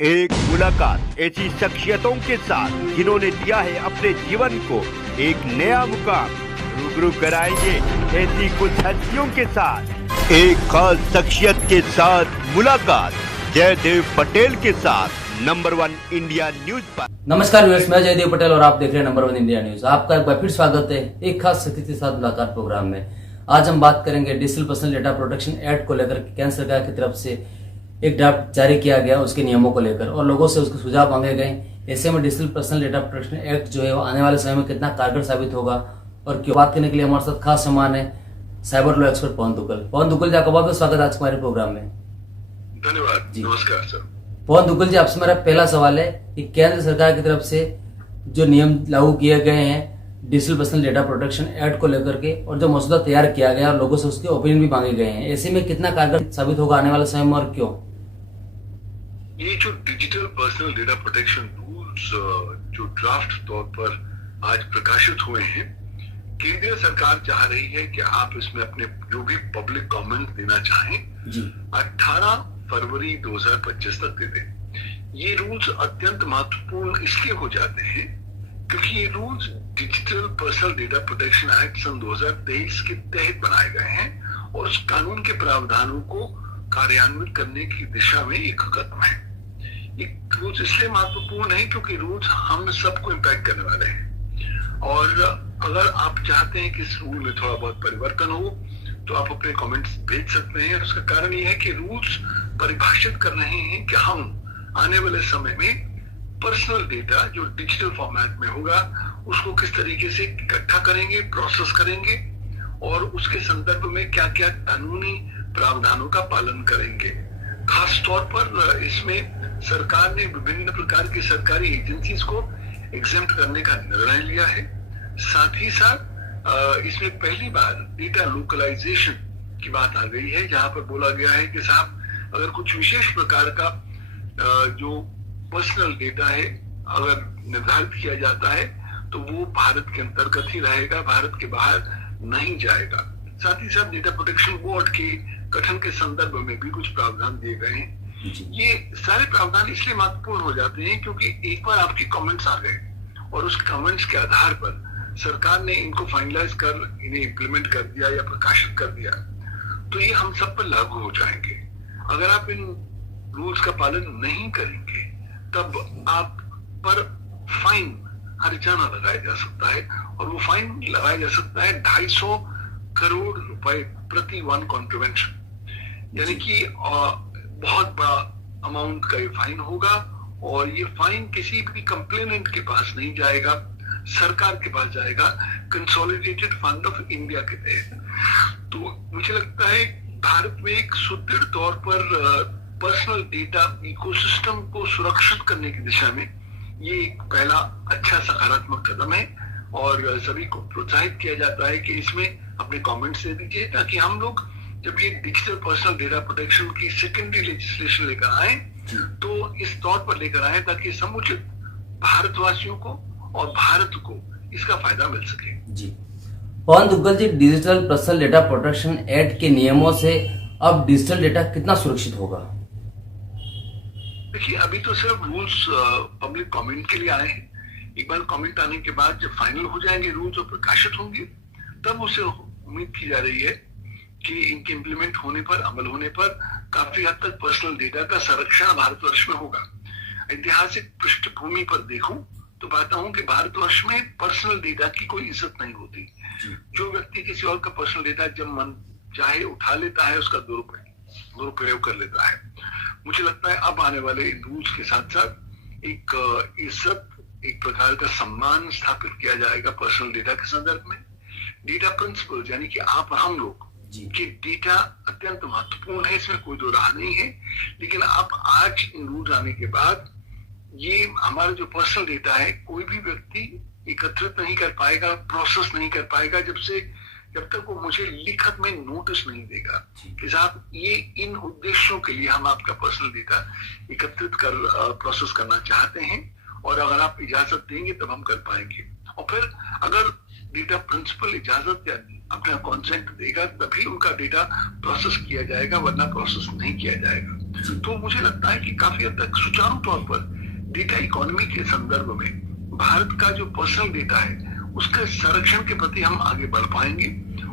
एक मुलाकात ऐसी शख्सियतों के साथ जिन्होंने दिया है अपने जीवन को एक नया मुकाम। रूबरू कराएंगे ऐसी कुछ हस्तियों के साथ एक खास शख्सियत के साथ मुलाकात जयदेव पटेल के साथ नंबर 1 इंडिया न्यूज पर। नमस्कार व्यूअर्स, मैं जयदेव पटेल और आप देख रहे हैं नंबर 1 इंडिया न्यूज। आपका एक बार फिर स्वागत है एक खास शख्सियत के साथ मुलाकात प्रोग्राम में। आज हम बात करेंगे digital personal data protection act को लेकर केंद्र सरकार की तरफ से एक ड्राफ्ट जारी किया गया उसके नियमों को लेकर और लोगों से उसके सुझाव मांगे गए। ऐसे में digital personal data protection act जो है वो आने वाले समय में कितना कारगर साबित होगा और क्यों, बात करने के लिए हमारे साथ खास मेहमान है साइबर लॉ एक्सपर्ट पवन दुग्गल। पवन दुग्गल जी, आपका बहुत बहुत स्वागत आज हमारे प्रोग्राम में। धन्यवाद जी। नमस्कार सर। पवन दुग्गल जी, आपसे मेरा पहला सवाल है कि केंद्र सरकार की तरफ से जो नियम लागू किए गए हैं digital personal data protection act को लेकर के और जो मसौदा तैयार किया गया और लोगों से उसके ओपिनियन भी मांगे गए हैं, ऐसे में कितना कारगर साबित होगा आने वाले समय में और क्यों? ये जो digital personal data protection rules जो ड्राफ्ट तौर पर आज प्रकाशित हुए हैं, केंद्रीय सरकार चाह रही है कि आप इसमें अपने जो भी पब्लिक कमेंट देना चाहें 18 फरवरी 2025 तक दे दें। ये रूल्स अत्यंत महत्वपूर्ण इसलिए हो जाते हैं क्योंकि ये rules digital personal data protection act सन 2023 के तहत बनाए गए हैं और उस कानून के प्रावधानों को कार्यान्वित करने की दिशा में एक कदम है। ये रूल्स इसलिए महत्वपूर्ण है क्योंकि रूल्स हम सबको इम्पैक्ट करने वाले हैं और अगर आप चाहते हैं कि इस रूल में थोड़ा बहुत परिवर्तन हो तो आप अपने कमेंट्स भेज सकते हैं। उसका कारण ये है कि रूल्स परिभाषित कर रहे हैं कि हम आने वाले समय में पर्सनल डेटा जो डिजिटल फॉर्मेट में होगा उसको किस तरीके से इकट्ठा करेंगे, प्रोसेस करेंगे और उसके संदर्भ में क्या क्या कानूनी प्रावधानों का पालन करेंगे। खास तौर पर इसमें सरकार ने विभिन्न प्रकार की सरकारी एजेंसीज को एग्जेम्प्ट करने का निर्णय लिया है। साथ ही साथ इसमें पहली बार डेटा लोकलाइजेशन की बात आ गई है, जहां पर बोला गया है कि साहब अगर कुछ विशेष प्रकार का जो पर्सनल डेटा है अगर निर्धारित किया जाता है तो वो भारत के अंतर्गत ही रहेगा, भारत के बाहर नहीं जाएगा। साथ ही साथ डेटा प्रोटेक्शन बोर्ड के गठन के संदर्भ में भी कुछ प्रावधान दिए गए हैं। ये सारे प्रावधान इसलिए महत्वपूर्ण हो जाते हैं क्योंकि एक बार आपके कमेंट्स आ गए और उस कमेंट्स के आधार पर सरकार ने इनको फाइनलाइज कर इन्हें इम्प्लीमेंट कर दिया या प्रकाशित कर दिया तो ये हम सब पर लागू हो जाएंगे। अगर आप इन रूल्स का पालन नहीं करेंगे तब आप पर फाइन हर्जाना लगाया जा सकता है और वो फाइन लगाया जा सकता है 250 करोड़ रुपए प्रति वन कॉन्ट्रीवेंशन, यानी कि बहुत बड़ा अमाउंट का ये फाइन होगा और ये फाइन किसी भी कंप्लेनेंट के पास नहीं जाएगा, सरकार के पास जाएगा कंसोलिडेटेड फंड ऑफ इंडिया के तहत। तो मुझे लगता है भारत में एक सुदृढ़ तौर पर पर्सनल डेटा इकोसिस्टम को सुरक्षित करने की दिशा में ये एक पहला अच्छा सकारात्मक कदम है और सभी को प्रोत्साहित किया जाता है कि इसमें अपने कमेंट्स दे दीजिए ताकि हम लोग जब ये डिजिटल पर्सनल डेटा प्रोटेक्शन की सेकेंडरी लेजिस्लेशन लेकर आए तो इस तौर पर लेकर आए ताकि समुचित भारतवासियों को और भारत को इसका फायदा मिल सके। जी Pawan Duggal ji, digital personal data protection act के नियमों से अब डिजिटल डेटा कितना सुरक्षित होगा? देखिए, अभी तो सिर्फ रूल्स पब्लिक कमेंट के लिए आए हैं। एक बार कमेंट आने के बाद जब फाइनल हो जाएंगे रूल्स और प्रकाशित होंगे तब उससे उम्मीद की जा रही है कि इनके इम्प्लीमेंट होने पर, अमल होने पर काफी हद तक पर्सनल डेटा का संरक्षण भारतवर्ष में होगा। ऐतिहासिक पृष्ठभूमि पर देखूं तो पाता हूं कि भारतवर्ष में पर्सनल डेटा की कोई इज्जत नहीं होती। जो व्यक्ति किसी और का पर्सनल डेटा जब मन चाहे उठा लेता है उसका दुरुपयोग कर लेता है। मुझे लगता है अब आने वाले रूल्स के साथ साथ एक इज्जत, एक प्रकार का सम्मान स्थापित किया जाएगा पर्सनल डेटा के संदर्भ में। डेटा प्रिंसिपल यानी कि आप और हम लोग कि डेटा अत्यंत महत्वपूर्ण है, इसमें कोई दो राह नहीं है, लेकिन आप आज इन रूल्स आने के बाद ये हमारा जो पर्सनल डेटा है कोई भी व्यक्ति एकत्रित नहीं कर पाएगा, प्रोसेस नहीं कर पाएगा जब तक वो मुझे लिखत में नोटिस नहीं देगा कि साहब ये इन उद्देश्यों के लिए हम आपका पर्सनल डेटा एकत्रित कर प्रोसेस करना चाहते हैं और अगर आप इजाजत देंगे तब हम कर पाएंगे। और फिर अगर डेटा प्रिंसिपल इजाजत या अपना कॉन्सेंट देगा तभी उनका डेटा प्रोसेस किया जाएगा, वरना प्रोसेस नहीं किया जाएगा। तो मुझे लगता है कि काफी हद तक सुचारू तौर पर डेटा इकोनॉमी के संदर्भ में भारत का जो पर्सनल डेटा है उसके संरक्षण के प्रति हम आगे बढ़ पाएंगे।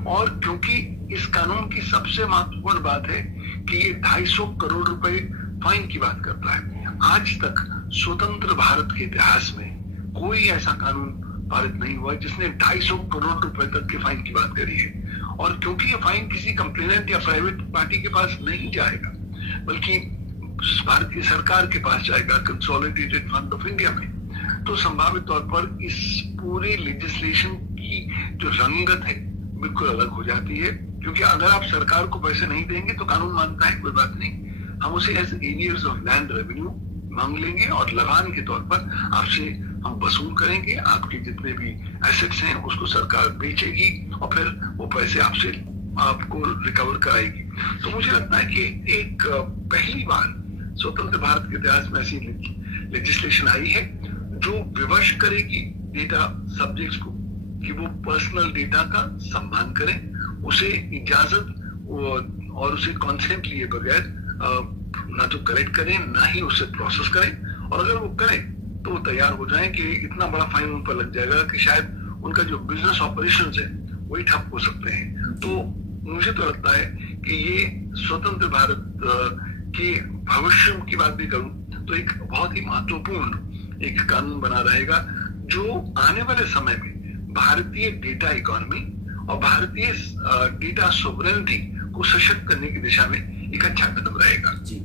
और क्योंकि इस कानून की सबसे महत्वपूर्ण बात है कि ये 250 करोड़ रुपए फाइन की बात करता है। आज तक स्वतंत्र भारत के इतिहास में कोई ऐसा कानून पारित नहीं हुआ जिसने 250 करोड़ रुपए तक के फाइन की बात करी है। और क्योंकि ये फाइन किसी कंप्लेनेंट या प्राइवेट पार्टी के पास नहीं जाएगा बल्कि भारतीय सरकार के पास जाएगा कंसोलिडेटेड फंड ऑफ इंडिया में, तो संभावित तौर पर इस पूरे लेजिस्लेशन की जो रंगत है बिल्कुल अलग हो जाती है। क्योंकि अगर आप सरकार को पैसे नहीं देंगे तो कानून मानता है कोई बात नहीं, हम उसे as arrears of land revenue मांग लेंगे और लगान के तौर पर आपसे हम वसूल करेंगे। आपके जितने भी एसेट्स हैं उसको सरकार बेचेगी और फिर वो पैसे आपको रिकवर कराएगी। तो मुझे लगता है कि एक पहली बार स्वतंत्र भारत के इतिहास में ऐसी लेजिस्लेशन आई है जो विवश करेगी डेटा सब्जेक्ट्स को कि वो पर्सनल डेटा का सम्मान करें, उसे इजाजत और उसे कंसेंट लिए बगैर ना तो कलेक्ट करें ना ही उसे प्रोसेस करें। और अगर वो करें तो वो तैयार हो जाएं कि इतना बड़ा फाइन उन पर लग जाएगा कि शायद उनका जो बिजनेस ऑपरेशंस है वही ठप हो सकते हैं। तो मुझे तो लगता है कि ये स्वतंत्र भारत के भविष्य की बात भी करूं तो एक बहुत ही महत्वपूर्ण एक कानून बना रहेगा जो आने वाले समय में भारतीय डेटा इकोनॉमी और भारतीय डेटा सोवरेनिटी को सशक्त करने की दिशा में एक अच्छा कदम रहेगा। जी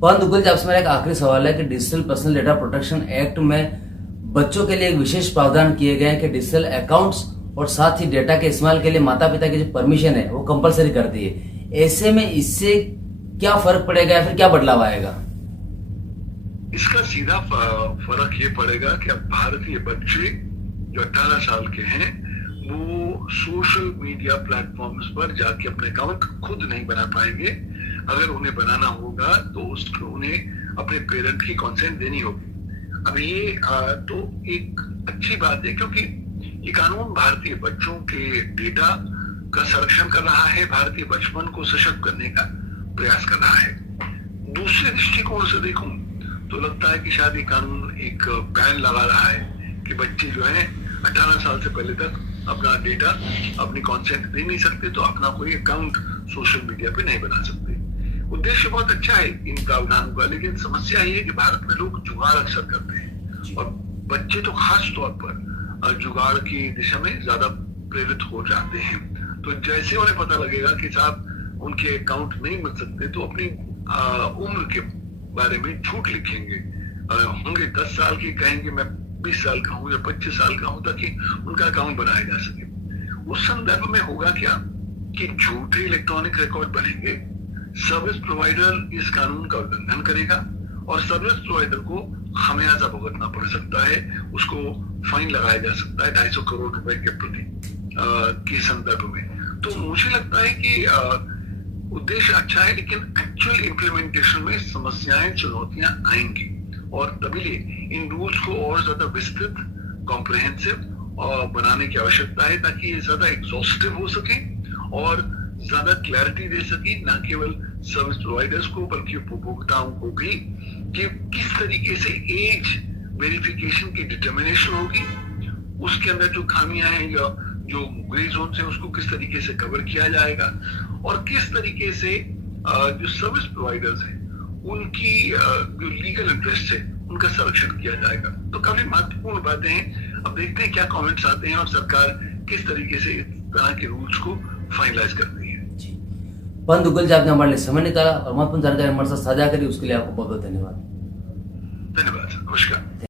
पवन दुग्गल जी, आपसे मेरा एक आखिरी सवाल है कि digital personal data protection act में बच्चों के लिए एक विशेष प्रावधान किए गए हैं कि डिजिटल अकाउंट्स और साथ ही डेटा के इस्तेमाल के लिए माता पिता की जो परमिशन है वो कंपलसरी कर दी है। ऐसे में इससे क्या फर्क पड़ेगा या फिर क्या बदलाव आएगा? इसका सीधा फर्क ये पड़ेगा कि अब भारतीय बच्चे जो 18 साल के हैं वो सोशल मीडिया प्लेटफॉर्म्स पर जाके अपने अकाउंट खुद नहीं बना पाएंगे। अगर उन्हें बनाना होगा तो उसको उन्हें अपने पेरेंट की कंसेंट देनी होगी। अब ये तो एक अच्छी बात है क्योंकि ये कानून भारतीय बच्चों के डेटा का संरक्षण कर रहा है, भारतीय बचपन को सशक्त करने का प्रयास कर रहा है। दूसरे दृष्टिकोण से देखूं तो लगता है कि शायद ये कानून एक बैन लगा रहा है कि बच्चे जो है 18 साल से पहले तक अपना डेटा अपनी कंसेंट दे नहीं सकते, तो अपना कोई अकाउंट सोशल मीडिया पे नहीं बना सकते। उद्देश्य बहुत अच्छा है इन प्रावधानों का, लेकिन समस्या ये है कि भारत में लोग जुगाड़ अक्सर करते हैं और बच्चे तो खास तौर पर जुगाड़ की दिशा में ज्यादा प्रेरित हो जाते हैं। तो जैसे उन्हें पता लगेगा कि साहब उनके अकाउंट नहीं मिल सकते तो अपनी उम्र के बारे में झूठ लिखेंगे। होंगे 10 साल के, कहेंगे मैं 20 साल का हूं या 25 साल का हूं ताकि उनका अकाउंट बनाया जा सके। उस संदर्भ में होगा क्या कि झूठे इलेक्ट्रॉनिक रिकॉर्ड बनेंगे, सर्विस प्रोवाइडर इस कानून का उल्लंघन करेगा और सर्विस प्रोवाइडर को खमियाजा भुगतना पड़ सकता है, उसको फाइन लगाया जा सकता है 250 करोड़ रुपए के प्रति के संदर्भ में। तो मुझे लगता है कि उद्देश्य अच्छा है लेकिन एक्चुअल इम्प्लीमेंटेशन में समस्याएं, चुनौतियां आएंगी और तभी इन रूल्स को और ज्यादा विस्तृत, कॉम्प्रिहेंसिव बनाने की आवश्यकता है ताकि ये ज्यादा एग्जॉस्टिव हो सके और ज्यादा क्लैरिटी दे सके न केवल सर्विस प्रोवाइडर्स को बल्कि उपभोक्ताओं को भी कि किस तरीके से एज वेरिफिकेशन की डिटर्मिनेशन होगी, उसके अंदर जो खामियां हैं या जो ग्रे जोन है उसको किस तरीके से कवर किया जाएगा और किस तरीके से जो सर्विस प्रोवाइडर्स हैं उनकी जो लीगल इंटरेस्ट है उनका संरक्षण किया जाएगा। तो काफी महत्वपूर्ण बातें हैं। अब देखते हैं क्या कमेंट्स आते हैं और सरकार किस तरीके से इस तरह के रूल्स को फाइनलाइज करती है। पवन दुग्गल जी, आपने हमारे लिए समय निकाला और महत्वपूर्ण जानकारी हमारे साथ साझा करी, उसके लिए आपको बहुत बहुत धन्यवाद। धन्यवाद, नमस्कार।